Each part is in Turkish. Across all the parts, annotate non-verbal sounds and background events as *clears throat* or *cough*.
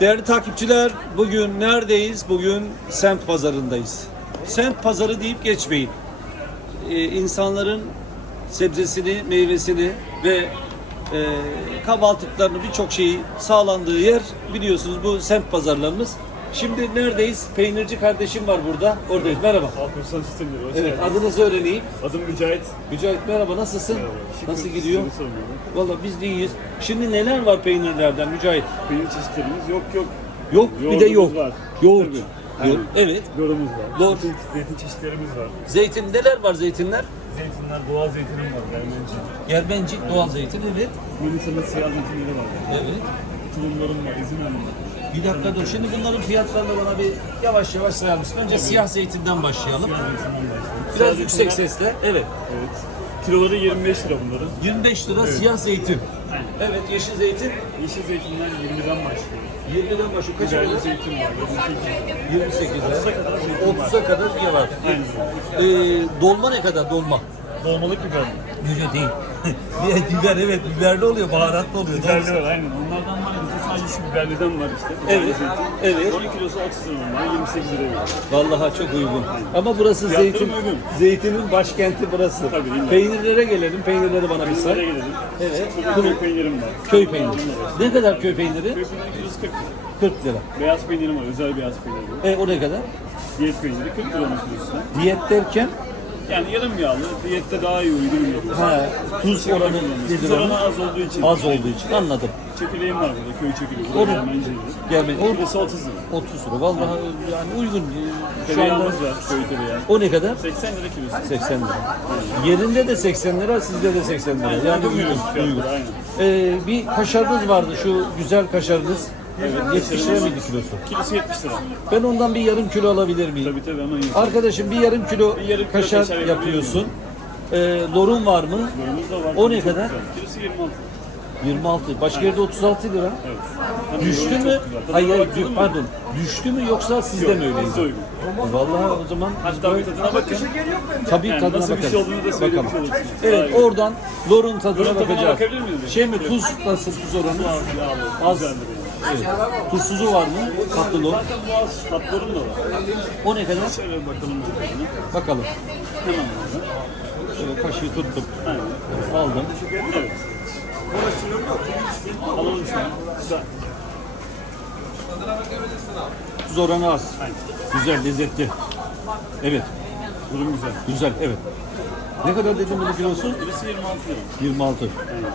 Değerli takipçiler, bugün neredeyiz? Bugün semt pazarındayız. Semt pazarı deyip geçmeyin. Ee, insanların sebzesini, meyvesini ve e, kahvaltılıklarını birçok şeyi sağlandığı yer biliyorsunuz bu semt pazarlarımız. Şimdi neredeyiz? Peynirci kardeşim var burada. Oradayız. Merhaba. Alparslan Sistemleri, hoş Evet, geldiniz. adınızı öğreneyim. Adım Mücahit. Mücahit merhaba, nasılsın? Şükür Nasıl gidiyor? sormuyorum. Valla biz de iyiyiz. Şimdi neler var peynirlerden Mücahit? Peynir çeşitlerimiz yok yok. Yok, bir de Yoğurdumuz yok. var. Yoğurt. Tabii. Aynen. Evet. Lorumuz var. Lor. Zeytin, zeytin çeşitlerimiz var. Zeytin neler var zeytinler? Zeytinler, doğal zeytinim var. Dermenci. Germencik doğal zeytin evet. Manisa'nın siyah zeytinleri var. Evet. Tulumlarım var, izin alın var. Bir dakika dur. Şimdi bunların fiyatlarını bana bir yavaş yavaş sayar mısın? Önce siyah zeytinden başlayalım. Biraz yüksek sesle. Evet. Evet. Kiloları 25 lira bunların. 25 lira siyah zeytin. Aynen. Evet yeşil zeytin Yeşil zeytinler 20'den başlıyor. 20'den başlıyor. Kaç lira? zeytin var, 28 lira. 28 lira. 30'a kadar zeytin var. 30'a kadar bir var. Aynen. Ee, dolma ne kadar dolma? Dolmalık biber. *laughs* Biber değil. Biber evet biberli oluyor, baharatlı oluyor. Biberli var aynen. Onlardan şu biberliden var işte. Evet, evet. Onun kilosu 30 lira bunlar, 28 lira veriyor. Vallahi çok uygun. Ama burası Fiyatları zeytin, uygun. zeytinin başkenti burası. Tabii, illa. Peynirlere gelelim. Peynirleri bana bir Nereye say. gelelim? Evet. Kuru- köy peynirim var. Köy peyniri. Ne kadar köy peyniri? Köy peyniri kilosu 40 lira. 40 lira. Beyaz peynirim var, özel beyaz peyniri. E o ne kadar? Diyet peyniri 40 lira onun kilosu. Diyet derken Yani yarım yağlı, diyette daha iyi uygun oluyor. ha, tuz oranı Tuz nedir oranı onun? az olduğu için. Az olduğu için anladım. Çekirdeğim var burada, köy çekirdeği. Burada Ermenci'de. Gelmeyin. Onun O kilosu 30 lira. 30 lira. Vallahi yani uygun. Şu anda Tereyağımız var, köy tereyağı. o ne kadar? 80 lira kilosu. 80 lira. Yerinde de 80 lira, sizde de 80 lira. Yani uygun. fiyatları, uygun. aynen. Ee, bir kaşarınız vardı, şu güzel kaşarınız. Evet, 70 lira mıydı kilosu? Kilosu 70 lira. Ben ondan bir yarım kilo alabilir miyim? Tabii tabii hemen yiyin. Arkadaşım bir yarım kilo yarım kilo kaşar, kaşar yapabilir yapıyorsun. Ee, lorun var mı? Yoğurumuz da var. O ne kadar? Kilosu 26. 26. Başka yerde 36 lira. Evet. Hem Düştü mü? çok güzel. Tadına Hayır, hayır, mı? pardon. Düştü mü yoksa sizde mi öyleydi? bizde uygun. Vallahi o zaman Hatta bir tadına bakın. tabii Yani tadına nasıl bir şey bakalım. olduğunu da söylemiş Bakalım. olursunuz. Evet, Daha iyi. oradan lorun tadına Lorun tadına bakacağız. bakabilir miyiz? Şey mi, tuz nasıl tuz oranı? Yağlı, Az. güzeldir yani. Evet. Tuzsuzu var mı? Tatlı lor. Zaten boğaz tatlarım da var. O ne kadar? Şöyle bakalım. Bakalım. Hemen. Şöyle kaşığı tuttum. Aynen. Aldım. Evet. Alalım şu an. Güzel. Tuz oranı az. Güzel, lezzetli. Evet, Durum güzel. güzel, evet. Ne kadar dedin bunun kilosu? Birisi 26 lira. 26. Aynen.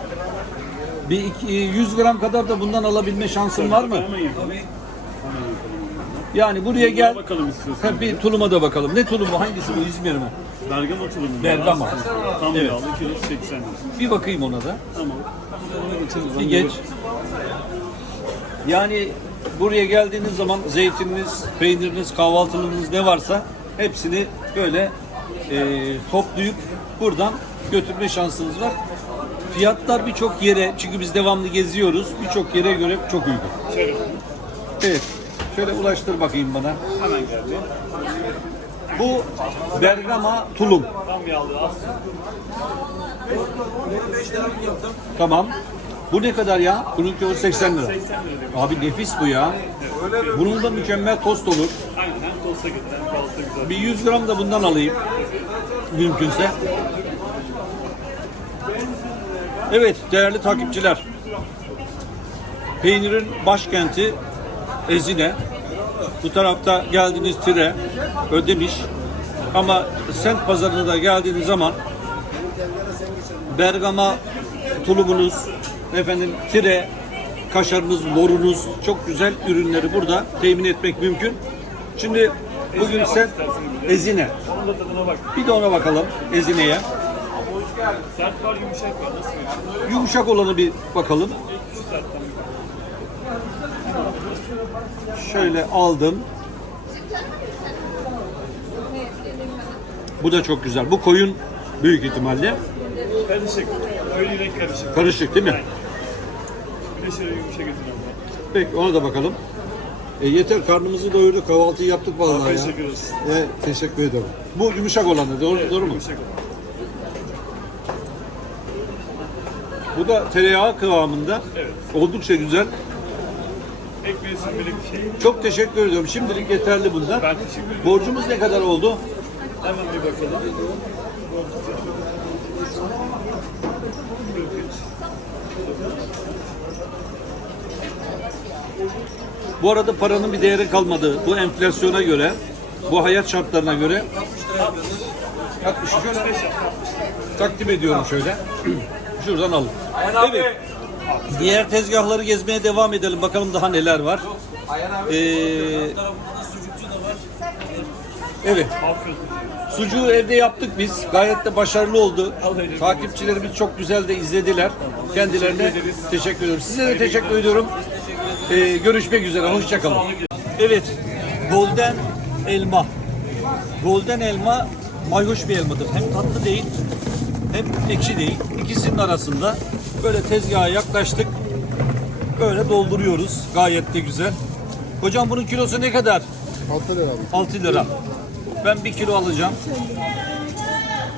Bir iki, 100 gram kadar da bundan alabilme şansın var mı? Hemen yapalım. Hemen yapalım. Yani buraya Gel. gel. bakalım istiyorsan. Ha, bir tuluma da bakalım. Ne tulumu? Hangisi bu? İzmir mi? Bergama tulumu. Bergama. Tam Evet. yağlı kilosu 80 lira. Bir bakayım ona da. Tamam. Bir geç. Yani buraya geldiğiniz zaman zeytininiz, peyniriniz, kahvaltınız ne varsa hepsini böyle e, toplayıp buradan götürme şansınız var. Fiyatlar birçok yere, çünkü biz devamlı geziyoruz, birçok yere göre çok uygun. Evet, şöyle ulaştır bakayım bana. Hemen geldi. Bu Bergama tulum. Tamam. Bu ne kadar ya? Bunun kilosu 80 lira. 80 lira demiş. Abi nefis bu ya. Bunun da mükemmel tost olur. Aynen hem tosta gitti hem kahvaltıda güzel. Bir 100 gram da bundan alayım. Mümkünse. Evet değerli takipçiler. Peynirin başkenti Ezine. Bu tarafta geldiğiniz Tire, Ödemiş. Ama semt pazarına da geldiğiniz zaman Bergama tulumunuz, efendim Tire, kaşarınız, lorunuz çok güzel ürünleri burada temin etmek mümkün. Şimdi bugün sen Ezine. Bir de ona bakalım Ezine'ye. Sert var yumuşak var. Nasıl Yumuşak olanı bir bakalım. Şöyle aldım. Bu da çok güzel. Bu koyun büyük ihtimalle. Karışık. Öyle renk karışık. Karışık değil mi? Bir de şöyle yumuşak getiriyorum. Peki ona da bakalım. E yeter karnımızı doyurduk. Kahvaltıyı yaptık vallahi ya. Teşekkür ederiz. E, teşekkür ederim. Bu yumuşak olanı doğru, doğru mu? Yumuşak olan. Bu da tereyağı kıvamında. Evet. Oldukça güzel. Ekmeği sürmelik bir şey. Çok teşekkür ediyorum. Şimdilik yeterli bunlar. Ben teşekkür ederim. Borcumuz ne kadar oldu? Hemen bir bakalım. Bu arada paranın bir değeri kalmadı. Bu enflasyona göre, bu hayat şartlarına göre 60 şöyle takdim ediyorum şöyle. *clears throat* Şuradan alın. Evet. Diğer tezgahları gezmeye devam edelim. Bakalım daha neler var. Ee, evet. Sucuğu evde yaptık biz. Gayet de başarılı oldu. Takipçilerimiz çok güzel de izlediler. Kendilerine teşekkür ediyorum. Size de teşekkür ediyorum. Ee, görüşmek üzere. Hoşçakalın. Evet. Golden elma. Golden elma mayhoş bir elmadır. Hem tatlı değil hem ekşi değil. İkisinin arasında böyle tezgaha yaklaştık. Böyle dolduruyoruz. Gayet de güzel. Hocam bunun kilosu ne kadar? 6 lira abi. 6 lira. Ben bir kilo alacağım.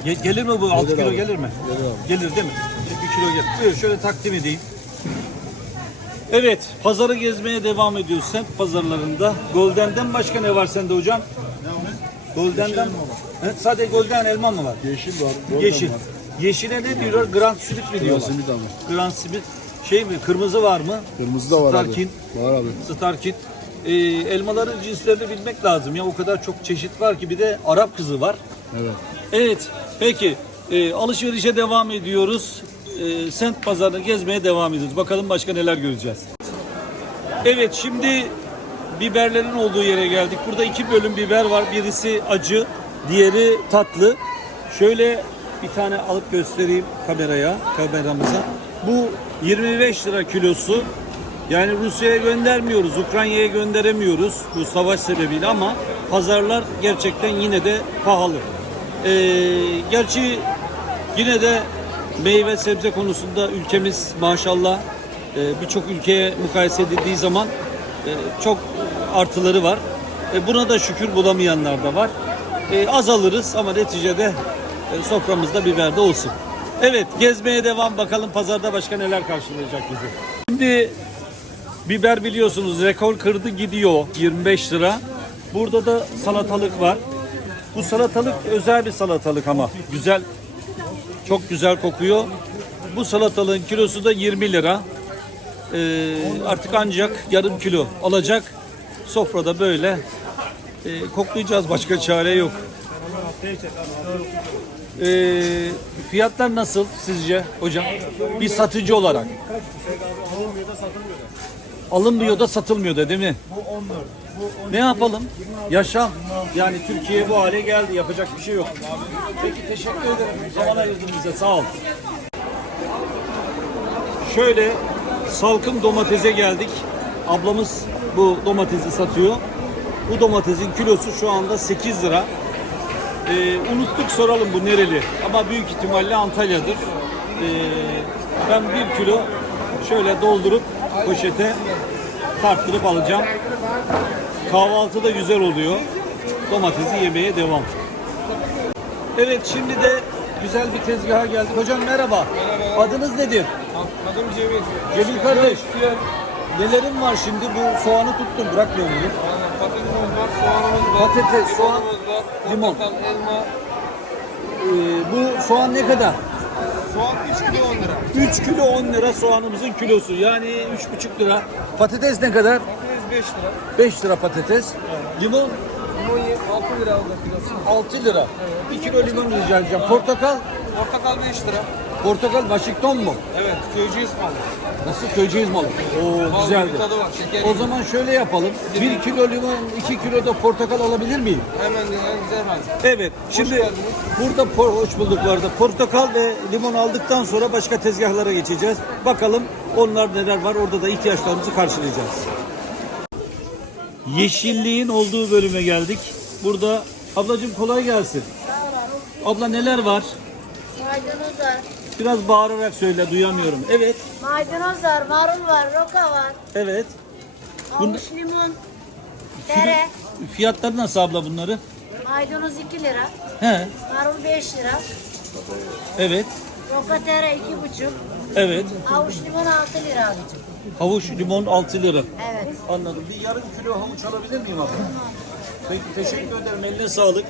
Ge- gelir mi bu? 6 Gelir kilo abi. gelir mi? Gelir abi. Gelir değil mi? Bir kilo gelir. Buyur şöyle takdim edeyim. Evet, pazarı gezmeye devam ediyoruz. Semt pazarlarında. Golden'den başka ne var sende hocam? Golden'den Evet, sadece golden elma mı var? Yeşil var. golden Yeşil. Var. Yeşile ne diyorlar? Grand Smith mi diyorlar? Simit ama. Grand Smith. Şey mi? Kırmızı var mı? Kırmızı da var Starkin. abi. Var abi. Starkit. Ee, elmaların cinslerini bilmek lazım ya. O kadar çok çeşit var ki bir de Arap kızı var. Evet. Evet. Peki. Ee, alışverişe devam ediyoruz. Ee, Sent pazarını gezmeye devam ediyoruz. Bakalım başka neler göreceğiz. Evet şimdi biberlerin olduğu yere geldik. Burada iki bölüm biber var. Birisi acı, diğeri tatlı. Şöyle bir tane alıp göstereyim kameraya, kameramıza. Bu 25 lira kilosu. Yani Rusya'ya göndermiyoruz, Ukrayna'ya gönderemiyoruz bu savaş sebebiyle ama pazarlar gerçekten yine de pahalı. Ee, gerçi yine de meyve sebze konusunda ülkemiz maşallah e, birçok ülkeye mukayese edildiği zaman e, çok artıları var. E, buna da şükür bulamayanlar da var. Az alırız ama neticede soframızda biber de olsun. Evet gezmeye devam bakalım pazarda başka neler karşılayacak bizi. Şimdi biber biliyorsunuz rekor kırdı gidiyor 25 lira. Burada da salatalık var. Bu salatalık özel bir salatalık ama güzel çok güzel kokuyor. Bu salatalığın kilosu da 20 lira. Ee, artık ancak yarım kilo alacak. Sofrada böyle e, koklayacağız. Başka çare yok. Ee, fiyatlar nasıl sizce hocam? Bir satıcı olarak. Alınmıyor da satılmıyor da değil mi? Ne yapalım? Yaşam. Yani Türkiye bu hale geldi. Yapacak bir şey yok. Peki teşekkür ederim. Zaman ayırdın bize. Sağ ol. Şöyle salkım domatese geldik. Ablamız bu domatesi satıyor. Bu domatesin kilosu şu anda 8 lira. Ee, unuttuk soralım bu nereli ama büyük ihtimalle Antalya'dır. Ee, ben bir kilo şöyle doldurup poşete tarttırıp alacağım. Kahvaltıda güzel oluyor. Domatesi yemeye devam. Evet şimdi de güzel bir tezgaha geldik. Hocam merhaba. Adınız nedir? Adım Cemil. Cemil kardeş. Nelerin var şimdi? Bu soğanı tuttum. Bırakmıyor muyum? Patatesimiz var, soğanımız var. Patates, soğan, var, limon. portakal, elma. Ee, bu soğan ne kadar? Soğan 3 kilo 10 lira. 3 kilo 10 lira soğanımızın kilosu. Yani 3,5 lira. Patates ne kadar? Patates 5 lira. 5 lira patates. Limon Limon ye- 6 lira aldı kilosu. 6 lira. 1 kilo limon rica edeceğim. Portakal? Portakal 5 lira. Portakal Washington mu? Evet, köyceğiz malı. Nasıl köyceğiz malı? Oo Bal güzeldi. gibi tadı var, şeker O gibi. zaman şöyle yapalım. 1 kilo limon, 2 kilo da portakal alabilir miyim? Hemen güzel var. Evet. Şimdi geldiniz. burada por, hoş bulduk bu arada. Portakal ve limon aldıktan sonra başka tezgahlara geçeceğiz. Bakalım onlar neler var. Orada da ihtiyaçlarımızı karşılayacağız. Yeşilliğin olduğu bölüme geldik. Burada ablacığım kolay gelsin. Abla neler var? Maydanoz var. Biraz bağırarak söyle duyamıyorum. Evet. Maydanoz var, marul var, roka var. Evet. Havuç, limon, tere. Fiyatları nasıl abla bunları? Maydanoz 2 lira. He. Marul 5 lira. Evet. Roka tere 2,5. Evet. Havuç limon 6 lira abicim. Havuç limon 6 lira. Evet. Anladım. Bir yarım kilo havuç alabilir miyim abi? Peki teşekkür ederim. Eline sağlık.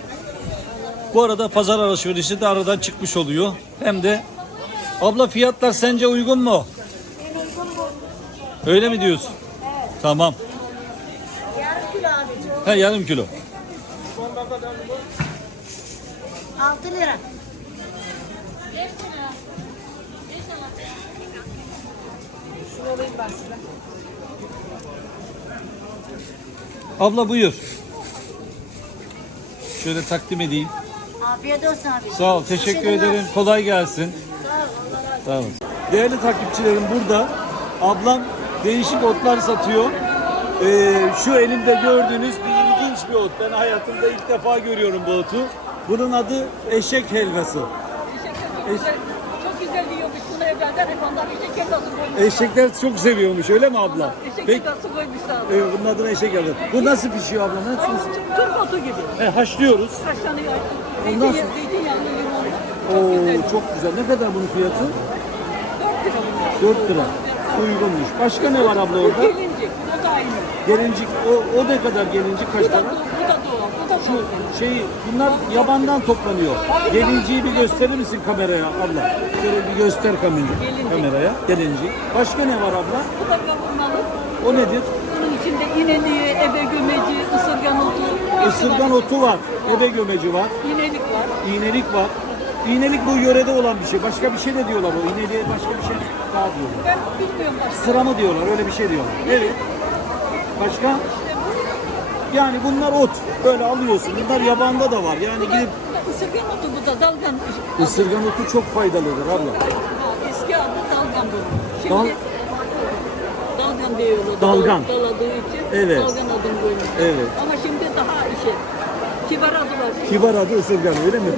Bu arada pazar alışverişi de aradan çıkmış oluyor. Hem de abla fiyatlar sence uygun mu? En uygun bu. Öyle mi diyorsun? Tamam. Yarım kilo abicim. He yarım kilo. 6 lira. Şunu alayım ben size. Abla buyur. Şöyle takdim edeyim. Afiyet olsun abi. Sağ ol. Teşekkür Teşekkürler. ederim. Kolay gelsin. Olun. Değerli takipçilerim burada. Ablam değişik otlar satıyor. Ee, şu elimde gördüğünüz bir ilginç bir ot. Ben hayatımda ilk defa görüyorum bu otu. Bunun adı eşek helvası. Çok güzel, çok güzel yiyormuş bunu evlerden hep eşek helvası koymuşlar. Eşekler çok seviyormuş öyle mi abla? Eşek Peki, helvası koymuşlar. e, bunun adına eşek helvası. Bu nasıl pişiyor abla? Nasıl? Türk otu gibi. E, haşlıyoruz. Haşlanıyor. Ondan sonra- Oo, çok güzel. Ne kadar bunun fiyatı? 4 lira bunlar. 4 lira. Uygunmuş. Başka ne var abla orada? gelincik. O da aynı. Gelincik. O, o ne kadar gelincik? Kaç Bu da, bu da doğal. Bu da doğal. Şey, bunlar yabandan toplanıyor. Gelinciyi bir gösterir misin kameraya abla? Şöyle bir göster kameraya. Gelincik. Kameraya. Gelincik. Başka ne var abla? Bu da kavurmalı. O nedir? Bunun içinde ineliği, ebe gömeci, ısırgan otu. hepsi Isırgan otu var. Ebe gömeci var. İnelik var. İğnelik var. İğnelik bu yörede olan bir şey. Başka bir şey de diyorlar o. İğneliğe başka bir şey daha diyorlar. Ben bilmiyorum başka. Sıra mı diyorlar? Öyle bir şey diyorlar. Evet. Başka? Yani bunlar ot. Böyle alıyorsun. Bunlar yabanda da var. Yani Bu gidip bu da ısırgan otu bu da dalgan. ısırgan otu çok faydalıdır abla. Ha, eski adı dalgan bu. Şimdi Dal- dalgan diyorlar. Dalgan. Dal, daladığı için Evet. dalgan adını koymuşlar. Evet. Ama şimdi daha işe kibar adı var. Kibar adı ısırgan öyle mi?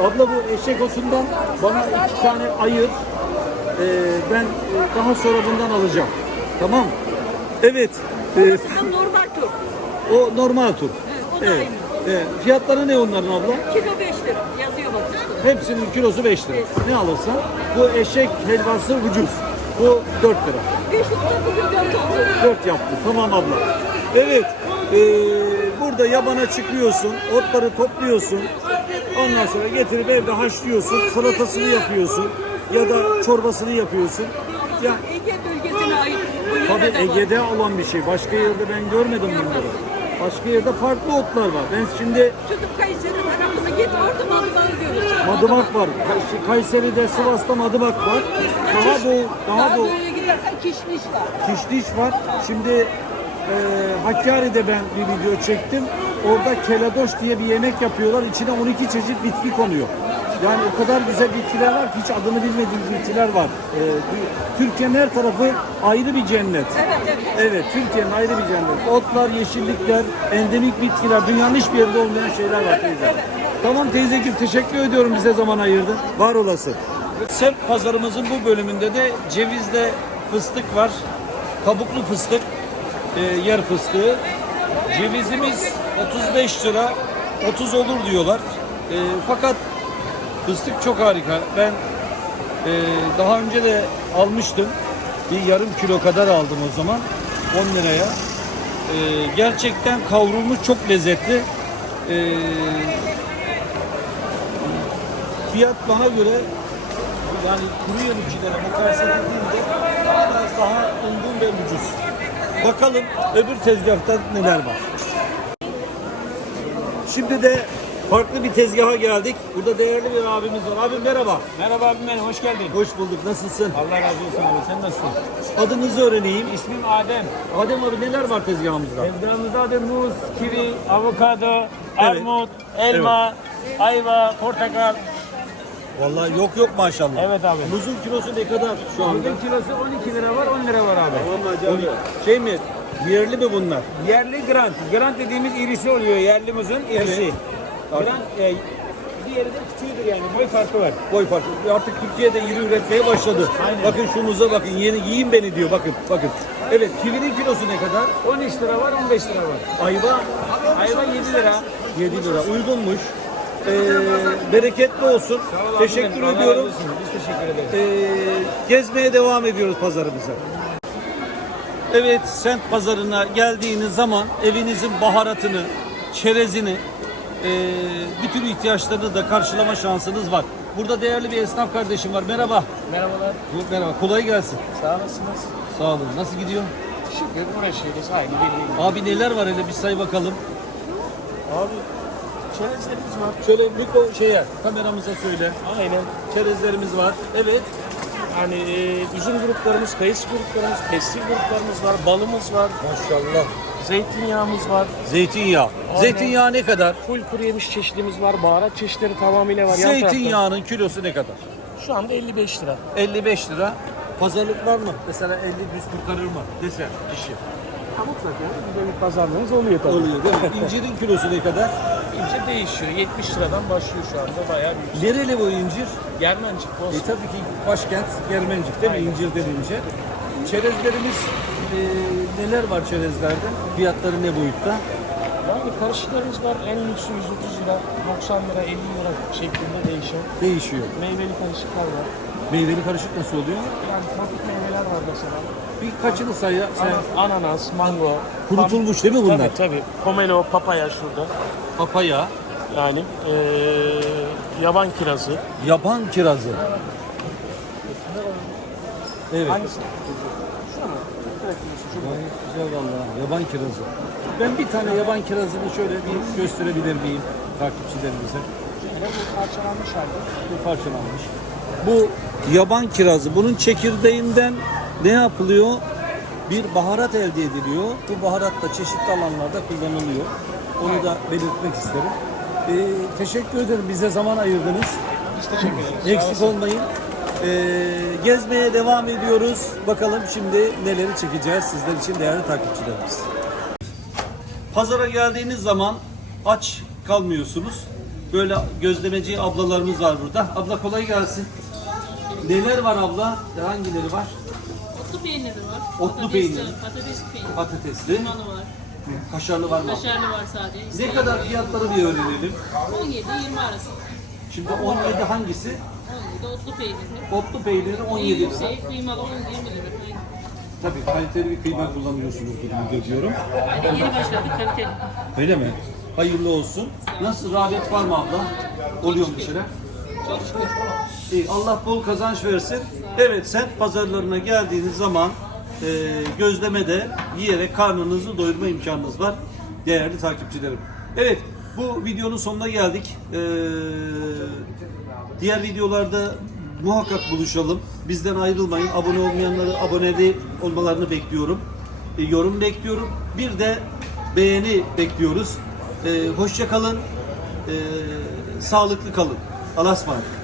Abla bu eşek otundan bana iki tane ayır. Ee, ben e, daha sonra bundan alacağım. Tamam. Evet. Ee, normal tur. o normal tur. o da Evet. Evet. Fiyatları ne onların abla? Kilo 5 lira yazıyor bak üstüne. Hepsinin kilosu 5 lira. Ne alırsan. Bu eşek helvası ucuz. Bu 4 lira. 5 lira bugün 4 oldu. 4 yaptı. Tamam abla. Evet. ee, burada yabana çıkıyorsun. Otları topluyorsun. Ondan sonra getirip evde haşlıyorsun. Salatasını yapıyorsun. Ya da çorbasını yapıyorsun. Ya Ege bölgesine ait bu yörede tabii var. Ege'de olan bir şey. Başka yerde ben görmedim bunları. Başka yerde farklı otlar var. Ben şimdi Çocuk Kayseri tarafına git orada madımağı görürsün. madımak var. Kay- Kayseri'de, Sivas'ta madımak var. Daha doğu, daha Daha kişniş var. Kişniş var. Şimdi e, Hakkari'de ben bir video çektim. Orada keladoş diye bir yemek yapıyorlar. İçine 12 çeşit bitki konuyor. Yani o kadar güzel bitkiler var ki hiç adını bilmediğimiz bitkiler var. E, Türkiye'nin her tarafı ayrı bir cennet. Evet evet. Evet, Türkiye'nin ayrı bir cennet. Otlar, yeşillikler, endemik bitkiler, dünyanın hiçbir yerinde olmayan şeyler var teyze. Tamam teyzeciğim, teşekkür ediyorum bize zaman ayırdın. Var olasın. Semt pazarımızın bu bölümünde de cevizle fıstık var. Kabuklu fıstık, e, yer fıstığı. Cevizimiz 35 lira, 30 olur diyorlar. E, fakat fıstık çok harika. Ben e, daha önce de almıştım. Bir yarım kilo kadar aldım o zaman. 10 liraya. E, gerçekten kavrulmuş çok lezzetli. E, fiyat bana göre yani kuru yemişçilere mukayese edildiğinde biraz daha uygun ve ucuz. Bakalım öbür tezgahta neler var. Şimdi de farklı bir tezgaha geldik. Burada değerli bir abimiz var. Abim merhaba. Merhaba abim benim, hoş geldin. Hoş bulduk. Nasılsın? Allah razı olsun abi, sen nasılsın? Adınızı öğreneyim. İsmim Adem. Adem abi neler var tezgahımızda? Tezgahımızda da muz, kivi, avokado, armut, elma, ayva, portakal. Vallahi yok yok maşallah. Evet abi. Muzun kilosu ne kadar şu anda? Bugün kilosu 12 lira var, 10 lira var abi. On- Şey mi? Yerli mi bunlar? Yerli grant. Grant dediğimiz irisi oluyor, yerli muzun irisi. Grant, e, diğeri de küçüğüdür yani, boy farkı var. Boy farkı. Artık Türkiye'de iri üretmeye başladı. Aynen. Bakın şu muza bakın. Yeni yiyin beni diyor. Bakın bakın. Evet kivinin kilosu ne kadar? 13 lira var, 15 lira var. Ayva Ayva 7 lira. 7 lira. Uygunmuş. Ee, bereketli olsun. Ol Teşekkür benim, ediyorum. Biz teşekkür ederiz. Ee, gezmeye devam ediyoruz pazarımıza. Evet, semt pazarına geldiğiniz zaman evinizin baharatını, çerezini, eee, bütün ihtiyaçlarını da karşılama şansınız var. Burada değerli bir esnaf kardeşim var. Merhaba. Merhabalar, Bu- Merhaba. Kolay gelsin. sağ olasınız. Sağ olun. Nasıl gidiyor? Şükür uğraşıyoruz, aynı bildiğin gibi. Abi neler var hele bir say bakalım. Abi, çerezlerimiz var. Şöyle mikro şeye kameramıza söyle. Aynen. Çerezlerimiz var. Evet. Hani e, üzüm gruplarımız, kayısı gruplarımız, pestil gruplarımız var, balımız var, Maşallah. zeytinyağımız var. Zeytinyağı. Aynen. Zeytinyağı ne kadar? Full kuru yemiş çeşidimiz var, baharat çeşitleri tamamıyla var. Yan tarafta. Zeytinyağının kilosu ne kadar? Şu anda 55 lira. 55 lira. Pazarlık var mı? Mesela 50 düz kurtarır mı? Desen kişi. Mutlaka güzel bir pazarlığımız oluyor tabii. Oluyor değil mi? *laughs* İncirin kilosu ne kadar? İnce değişiyor. 70 liradan başlıyor şu anda. Bayağı büyük. Nereli bu incir? Germencik. E tabii ki başkent Germencik değil mi incir denince? Çerezlerimiz e, neler var çerezlerde? Fiyatları ne boyutta? Yani karışıklarımız var. En lüksü 130 lira, 90 lira, 50 lira şeklinde değişen. Değişiyor. Meyveli karışıklar var. Meyveli karışık nasıl oluyor? Yani tropik meyveler var mesela. Bir kaçını say ya. Sen Ana- Ananas, mango. kurutulmuş değil mi bunlar? Tabii tabii. Pomelo, papaya şurada. Papaya, Yani eee yaban kirazı. yaban kirazı. Evet. Hangisi? Gayet güzel vallahi. Yaban kirazı. Ben bir tane yaban kirazını şöyle bir gösterebilir miyim takipçilerimize? Bu parçalanmış halde. Bu parçalanmış. Bu yaban kirazı. Bunun çekirdeğinden ne yapılıyor? Bir baharat elde ediliyor. Bu baharat da çeşitli alanlarda kullanılıyor. Onu da belirtmek isterim. Ee, teşekkür ederim. Bize zaman ayırdınız. Biz teşekkür ederiz. Eksik olmayın. Ee, gezmeye devam ediyoruz. Bakalım şimdi neleri çekeceğiz sizler için değerli takipçilerimiz. Pazara geldiğiniz zaman aç kalmıyorsunuz. Böyle gözlemeci ablalarımız var burada. Abla kolay gelsin. Neler var abla? Hangileri var? Peyniri var. Otlu Patatesli- peyniri. Patates peyniri. Patatesli. Limonlu var. Kaşarlı var mı? Kaşarlı var sadece. Ne kadar fiyatları bir öğrenelim. 17-20 arası. Şimdi 17 hangisi? 17 otlu peynirli. Otlu peyniri En 17 lira. yüksek kıymalı 10-20 lira. Tabii kaliteli bir kıyma kullanıyorsunuzdur burada diyorum. Aynen yeni başladık kaliteli. Öyle mi? Hayırlı olsun. Nasıl rağbet var mı abla? Oluyor mu bir şeyler? Çok şükür. İyi, Allah bol kazanç versin. Evet, semt pazarlarına geldiğiniz zaman e, gözlemede yiyerek karnınızı doyurma imkanınız var değerli takipçilerim. Evet, bu videonun sonuna geldik. E, diğer videolarda muhakkak buluşalım. Bizden ayrılmayın. Abone olmayanları aboneli olmalarını bekliyorum. E, yorum bekliyorum. Bir de beğeni bekliyoruz. E, hoşça kalın. E, sağlıklı kalın. Allah'a ısmarladık.